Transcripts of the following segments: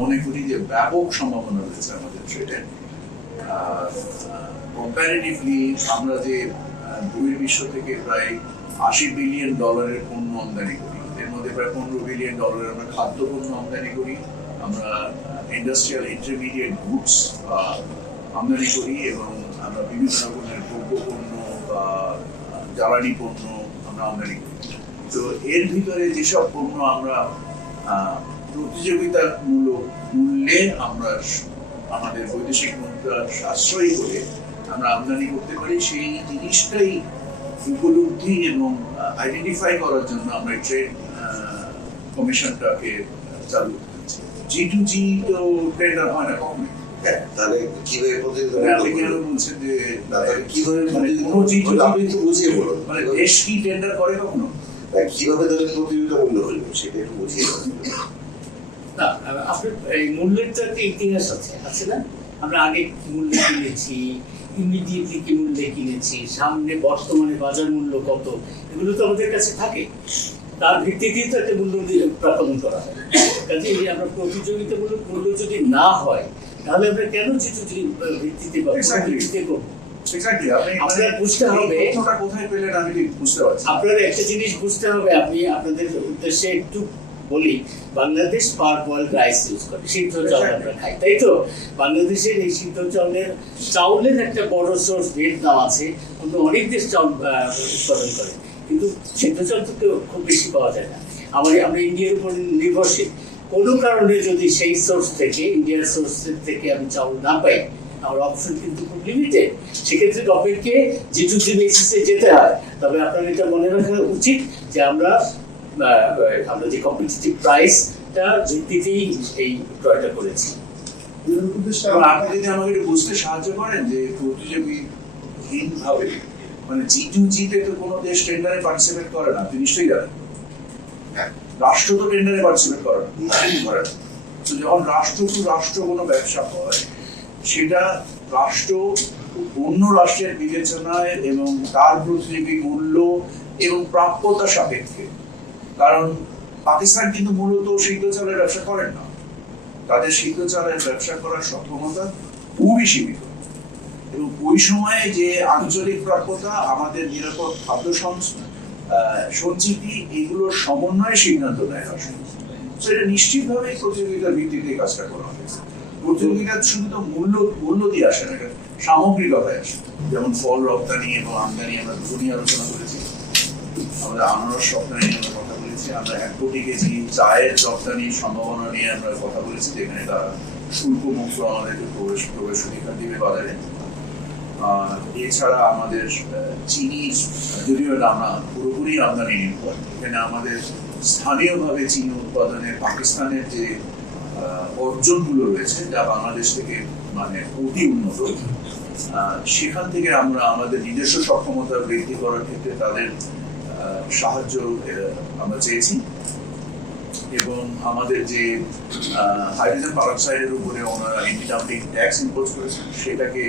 মনে করি যে ব্যাপক সম্ভাবনা রয়েছে আমাদের ট্রেডে। কম্পারেটিভলি আমরা যে বহির্বিশ্ব থেকে প্রায় $80 বিলিয়ন পণ্য আমদানি করি, এর মধ্যে প্রায় $15 বিলিয়ন আমরা খাদ্য পণ্য আমদানি করি, আমরা ইন্ডাস্ট্রিয়াল ইন্টারমিডিয়েট গুডস আমদানি করি, এবং আমরা বিভিন্ন রকমের দ্রব্য পণ্য বা জ্বালানি পণ্য আমরা আমদানি করি। তো এর ভিতরে যেসব পণ্য আমরা প্রতিযোগিতামূলক মূল্যে আমরা আমাদের বৈদেশিক মুদ্রা সাশ্রয়ী করে আমরা আমদানি করতে পারি, সেই জিনিসটাই উপলব্ধি এবং আইডেন্টিফাই করার জন্য আমরা ট্রেড কমিশনটাকে চালু করতেছি। G2G তো টেন্ডার হয় না কখনোই। তাহলে কিভাবে আপনি কেন বলছেন যে কিভাবে বুঝিয়ে বলুন, মানে দেশ কি টেন্ডার করে কখনো? কিভাবে তাদের প্রতিযোগিতা মূল্য হইল সেটা একটু বুঝিয়ে বলুন। না, আপনার এই মূল্যের তো একটা ইতিহাস আছে না? আমরা আগে কি মূল্যে কিনেছি, ইমিডিয়েটলি কি মূল্যে কিনেছি, সামনে বর্তমানে বাজার মূল্য কত, এগুলো তো আমাদের কাছে থাকে। তার ভিত্তিতেই তো একটা মূল্য প্রাপন করা হয়। কাজে আমরা প্রতিযোগিতামূলক মূল্য যদি না হয় তাহলে আমরা কেন G2G ভিত্তিতে বা ভিত্তিতে করবো? আপনার বুঝতে হবে কোথায় পেলেন আমি ঠিক বুঝতে পারছি। আপনার একটা জিনিস বুঝতে হবে, আমি আপনাদের উদ্দেশ্যে একটু বলি, বাংলাদেশ পার ওয়ার্ল্ড রাইস ইউজ করে, সিদ্ধ চাউল আমরা খাই, তাই তো? বাংলাদেশের এই সিদ্ধ চাউলের একটা বড় সোর্স ভিয়েতনাম আছে, অন্য অনেক দেশ চাউল উৎপাদন করে, কিন্তু সিদ্ধ চাউল তো খুব বেশি পাওয়া যায় না। আমরা ইন্ডিয়ার উপর নির্ভরশীল। কোনো কারণে যদি সেই সোর্স থেকে, ইন্ডিয়ার সোর্স থেকে আমি চাউল না পাই, আমার অপশন কিন্তু খুব লিমিটেড। সেক্ষেত্রে গভর্নমেন্টকে G2G বেসিসে যেতে হয়। তবে আপনার এটা মনে রাখা উচিত যে আমরা যে কম্পিটিটিভ প্রাইসটা ভিত্তিতেই এই ক্রয়টা করেছি। আপনি যদি আমাকে একটু বুঝতে সাহায্য করেন যে প্রতিযোগীহীনভাবে, মানে G2G তে তো কোনো দেশ টেন্ডারে পার্টিসিপেট করে না, আপনি নিশ্চয়ই জানেন। রাষ্ট্র তো টেন্ডারে পার্টিসিপেট করে না। তো যখন রাষ্ট্র কোনো ব্যবসা হয়, সেটা রাষ্ট্র অন্য রাষ্ট্রের বিবেচনায় এবং তার প্রতিযোগী মূল্য এবং প্রাপ্যতা সাপেক্ষে। কারণ পাকিস্তান কিন্তু মূলত সিদ্ধ চালের ব্যবসা করেন না, তাদের সিদ্ধ চালের ব্যবসা করার সক্ষমতা খুবই সীমিত, এবং ওই সময়ে যে আঞ্চলিক প্রাপ্যতা, আমাদের নিরাপদ খাদ্য সঞ্চিতি, এগুলোর সমন্বয়ে সিদ্ধান্ত নেয় রাষ্ট্র। সেটা নিশ্চিতভাবে প্রতিযোগিতার ভিত্তিতে কাজটা করা হয়েছে। প্রতিযোগিতা শুধু তো মূল্য দিয়ে আসে না, এটা সামগ্রিকতায় আসে। যেমন ফল রপ্তানি এবং আমদানি আমরা দুটোই আলোচনা করেছি, আমাদের আনারস রপ্তানি নিয়ে আমরা কথা বলেছি, আমরা 1 কোটি কেজি চায়ের রপ্তানির সম্ভাবনা নিয়ে আমরা কথা বলেছি, যেখানে তারা শুল্ক মুক্ত আমাদেরকে প্রবেশ অধিকার দিবে বাজারে। এছাড়া আমাদের চিনির, যদিও এটা আমরা পুরোপুরি আমদানি নির্ভর, এখানে আমাদের স্থানীয়ভাবে চিনি উৎপাদনে পাকিস্তানের যে অর্জনগুলো রয়েছে, যা বাংলাদেশ থেকে মানে অতি উন্নত, সেখান থেকে আমরা আমাদের নিজস্ব সক্ষমতা বৃদ্ধি করার ক্ষেত্রে তাদের সাহায্য আমরা চেয়েছি। এবং আমাদের যে হাইড্রোজেন পারক্সাইডের উপরে ওনারা অ্যান্টি ডাম্পিং ট্যাক্স ইম্পোজ করেছেন, সেটাকে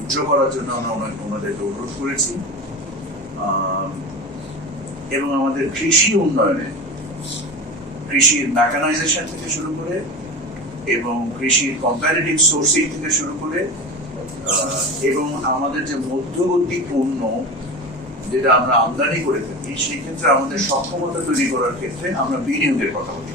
উজ্জ্ব করার জন্য আমরা ওনাদেরকে অনুরোধ করেছি। এবং আমাদের কৃষি উন্নয়নে, কৃষির মেকানাইজেশন থেকে শুরু করে এবং কৃষির কম্পারেটিভ সোর্সিং থেকে শুরু করে, এবং আমাদের যে মধ্যবর্তী পণ্য যেটা আমরা আমদানি করে থাকি, সেই ক্ষেত্রে আমাদের সক্ষমতা তৈরি করার ক্ষেত্রে আমরা বিনিয়োগের কথা বলি।